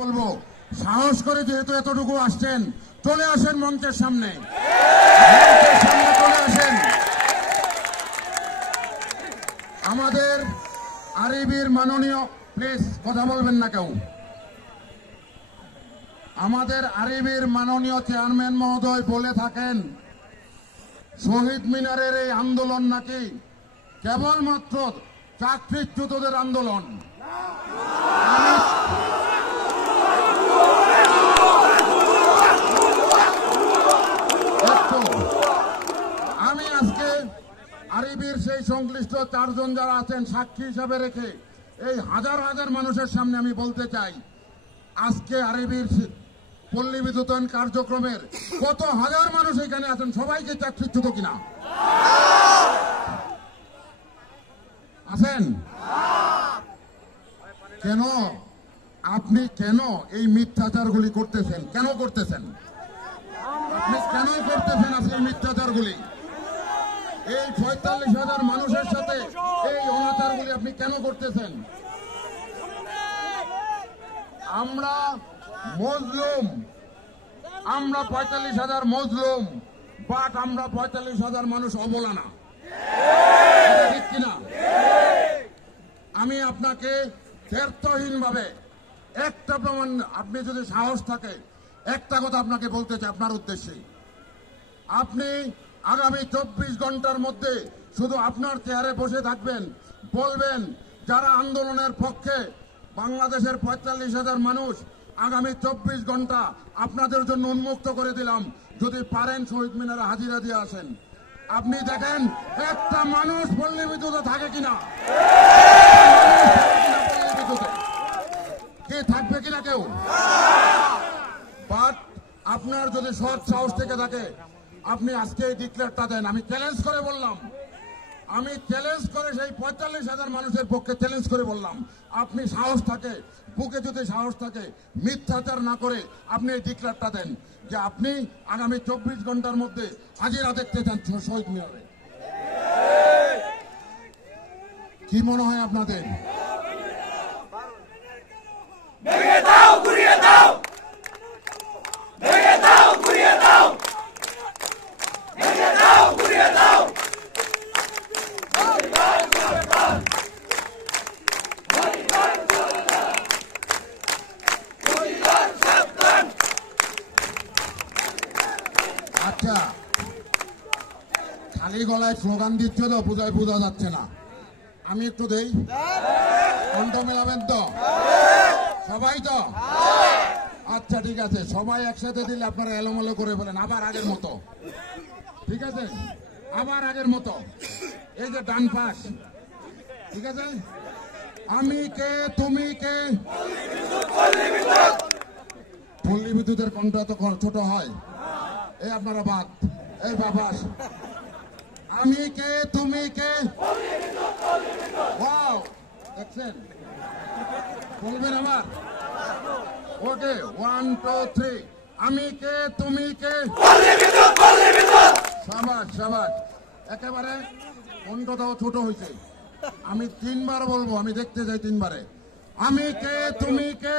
বলবো সাহস করে যেহেতু এতটুকু আসছেন চলে আসেন মঞ্চের সামনে চলে আসেন। আমাদের আরবির মাননীয় প্লিজ কথা বলবেন না কেউ। আমাদের আরবির মাননীয় চেয়ারম্যান মহোদয় বলে থাকেন শহীদ মিনারের এই আন্দোলন নাকি কেবলমাত্র চাকরিচ্যুতদের আন্দোলন। আমি আজকে আরবির সেই সংশ্লিষ্ট চারজন যারা আছেন সাক্ষী হিসাবে রেখে এই হাজার হাজার মানুষের সামনে আমি বলতে চাই আজকে আরবির পল্লী বিদ্যুতায়ন কার্যক্রমের কত হাজার মানুষ এখানে আছেন সবাইকে চাকরিচ্যুত কিনা আছেন? কেন আপনি কেন এই মিথ্যাচারগুলি করতেছেন? কেন করতেছেন? আপনি কেন করতেছেন আজকে মিথ্যাচারগুলি? এই ৪৫,০০০ মানুষের সাথে এই অনাচারগুলি আপনি কেন করতেছেন? আমরা মজলুম, আমরা ৪৫,০০০ মজলুম, বাট আমরা ৪৫,০০০ মানুষ অবলা না, ঠিক কিনা? আমি আপনাকে ব্যর্থহীন ভাবে একটা প্রমাণ, আপনি যদি সাহস থাকে একটা কথা আপনাকে বলতে চাই আপনার উদ্দেশ্যে, আপনি আগামী ২৪ ঘন্টার মধ্যে শুধু আপনার চেয়ারে বসে থাকবেন, বলবেন যারা আন্দোলনের পক্ষে বাংলাদেশের ৪৫,০০০ মানুষ আগামী ২৪ ঘন্টা আপনাদের জন্য উন্মুক্ত করে দিলাম, যদি পারেন শহীদ মিনারে হাজিরা দিয়ে আসেন। আপনি দেখেন একটা মানুষ পল্লী বিদ্যুতে থাকে কিনা, কে থাকবে কিনা কেউ? বাট আপনার যদি সৎ সাহস থেকে থাকে আপনি আজকে এই ডিক্লেয়ারটা দেন। আমি চ্যালেঞ্জ করে বললাম, আমি চ্যালেঞ্জ করে সেই ৪৫,০০০ মানুষের পক্ষে চ্যালেঞ্জ করে বললাম, আপনি সাহস থাকে, বুকে যদি সাহস থাকে, মিথ্যাচার না করে আপনি এই ডিক্লেয়ারটা দেন যে আপনি আগামী ২৪ ঘন্টার মধ্যে হাজিরা দেখতে চান শহীদ মিনারে। কি মনে হয় আপনাদের? আচ্ছা, খালি গলায় স্লোগান দিচ্ছে তো বোঝা যাচ্ছে না। আমি একটু দেই, কণ্ঠ মেলাবেন তো সবাই? তো আচ্ছা ঠিক আছে, সবাই একসাথে দিলে আপনারা এলোমেলো করে ফেলেন, আবার আগের মতো। ঠিক আছে, আবার আগের মতো। এই যে ডান পাশ, ঠিক আছে? আমি কে, তুমি কে? পল্লী বিদ্যুতের কণ্ঠ তো ছোট হয়, এই আপনারা বাদ, এই বাবাস। আমি কে, তুমি কে? ওয়াও, দেখছেন? বলবেন আবার? ওকে, 1 2 3। আমি কে, তুমি কে? সাবাস সাবাস, একেবারে কণ্ঠটাও ছোট হয়েছে। আমি ৩ বার বলবো, আমি দেখতে যাই ৩ বারে। আমি কে, তুমি কে?